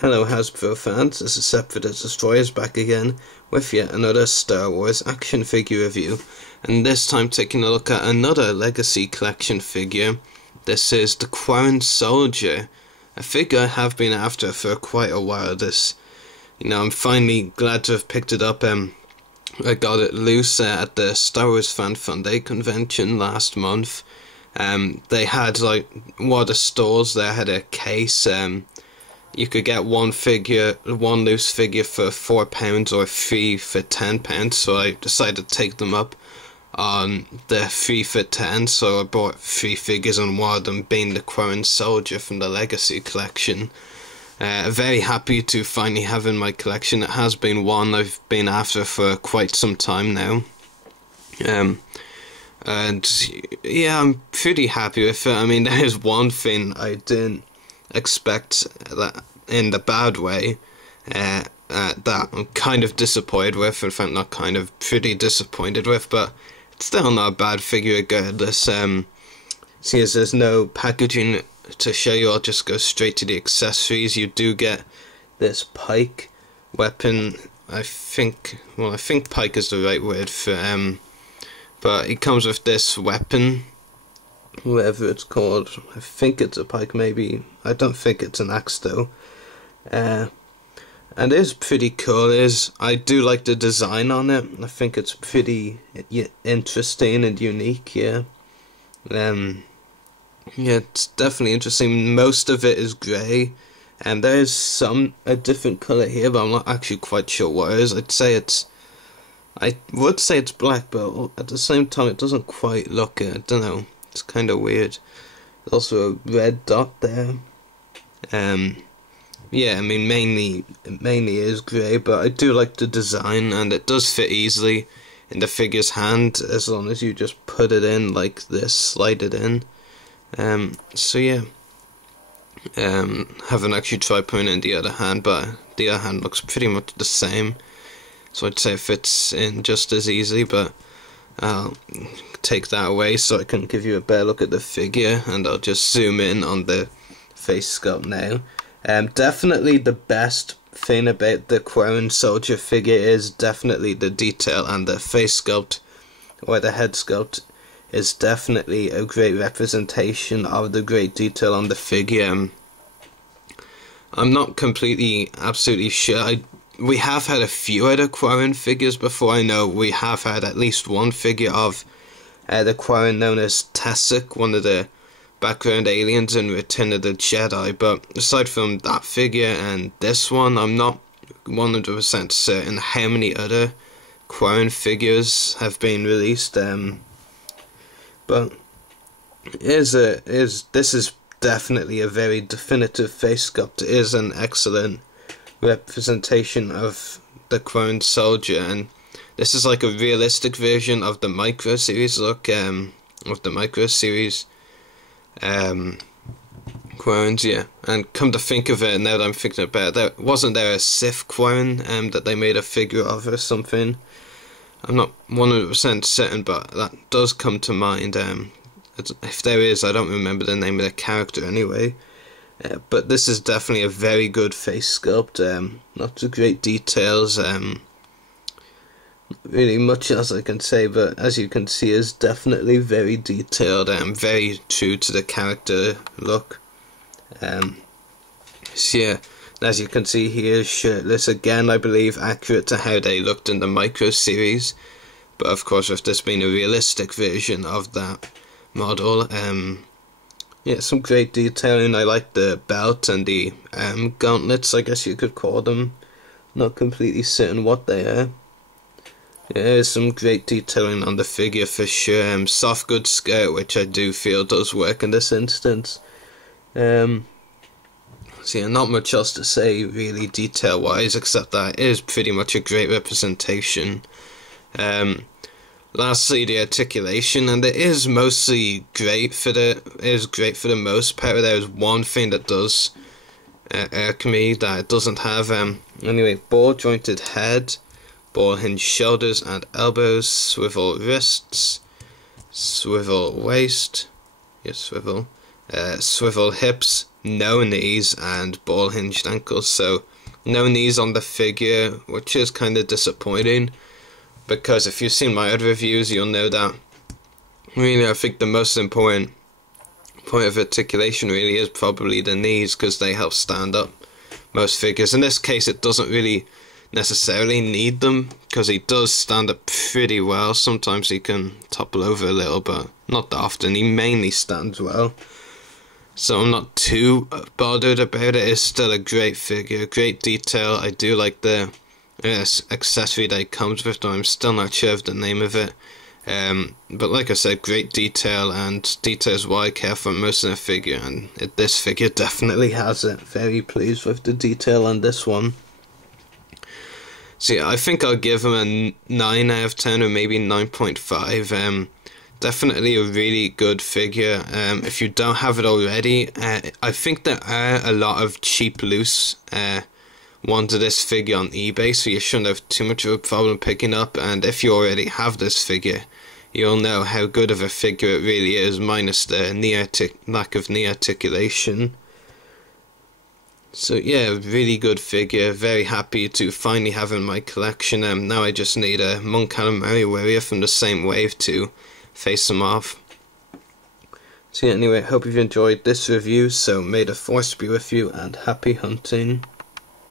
Hello Hasbro fans, this is Sep for the Destroyers back again with yet another Star Wars action figure review, and this time taking a look at another Legacy Collection figure. This is the Quarren Soldier, a figure I have been after for quite a while. I'm finally glad to have picked it up. I got it loose at the Star Wars Fan Fun Day convention last month. They had one of the stores there had a case. You could get one loose figure for £4 or 3 for £10, so I decided to take them up on the 3 for 10, so I bought 3 figures, and one of them being the Quarren Soldier from the Legacy Collection. Very happy to finally have in my collection. It has been one I've been after for quite some time now. And yeah, I'm pretty happy with it. I mean, there is one thing I didn't expect, that in the bad way, that I'm kind of disappointed with. In fact, not kind of, pretty disappointed with, but it's still not a bad figure regardless. See, as there's no packaging to show you, I'll just go straight to the accessories. You do get this pike weapon. I think pike is the right word for but it comes with this weapon, whatever it's called. I think it's a pike, maybe. I don't think it's an axe though. And it is pretty cool. I do like the design on it. I think it's pretty interesting and unique. Yeah, it's definitely interesting. Most of it is grey, and there is a different colour here, but I'm not actually quite sure what it is. I would say it's black, but at the same time it doesn't quite look it. I don't know. It's kind of weird. There's also a red dot there. Yeah, I mean mainly is grey, but I do like the design, and it does fit easily in the figure's hand as long as you just put it in like this, slide it in. So yeah. Haven't actually tried putting it in the other hand, but the other hand looks pretty much the same. So I'd say it fits in just as easily, but I'll take that away so I can give you a better look at the figure, and I'll just zoom in on the face sculpt now. Definitely the best thing about the Quarren Soldier figure is definitely the detail, and the face sculpt, or the head sculpt, is definitely a great representation of the great detail on the figure. I'm not absolutely sure. We have had a few other Quarren figures before. I know we have had at least one figure of the Quarren known as Tessic, one of the background aliens in Return of the Jedi, but aside from that figure and this one, I'm not 100% certain how many other Quarren figures have been released. But this is definitely a very definitive face sculpt. It is an excellent representation of the Quarren Soldier, and this is like a realistic version of the Micro Series look, of the Micro Series Quarrens, yeah. And come to think of it, now that I'm thinking about it, wasn't there a Sith Quarren that they made a figure of or something? I'm not 100% certain, but that does come to mind. If there is, I don't remember the name of the character anyway. But this is definitely a very good face sculpt. Lots of great details. Really much as I can say, but as you can see, is definitely very detailed and very true to the character look. So yeah, as you can see, he is shirtless again. I believe accurate to how they looked in the Micro Series, but of course with this being a realistic version of that model. Yeah, some great detailing. I like the belt and the gauntlets, I guess you could call them. Not completely certain what they are. Yeah, there's some great detailing on the figure for sure. Soft goods skirt, which I do feel does work in this instance. So yeah, not much else to say really detail wise, except that it is pretty much a great representation. Lastly, the articulation, and it is mostly great for the most part. There is one thing that does irk me that it doesn't have. Anyway, ball jointed head, ball hinged shoulders and elbows, swivel wrists, swivel waist, yes, swivel, swivel hips, no knees, and ball hinged ankles. So no knees on the figure, which is kind of disappointing, because if you've seen my other reviews, you'll know that really I think the most important point of articulation really is probably the knees, because they help stand up most figures. In this case, it doesn't really necessarily need them, because he does stand up pretty well. Sometimes he can topple over a little, but not that often. He mainly stands well, so I'm not too bothered about it. It's still a great figure, great detail. I do like the accessory that it comes with, though I'm still not sure of the name of it. But like I said, great detail, and detail is what I care for most in a figure, and this figure definitely has it. Very pleased with the detail on this one. So yeah, I think I'll give him a 9 out of 10, or maybe 9.5. Definitely a really good figure. If you don't have it already, I think there are a lot of cheap loose ones of this figure on eBay, so you shouldn't have too much of a problem picking up. And if you already have this figure, you'll know how good of a figure it really is, minus the lack of knee articulation. So yeah, really good figure. Very happy to finally have in my collection. Now I just need a Monk Calamari warrior from the same wave to face him off. So yeah, anyway, hope you've enjoyed this review. So may the force be with you, and happy hunting.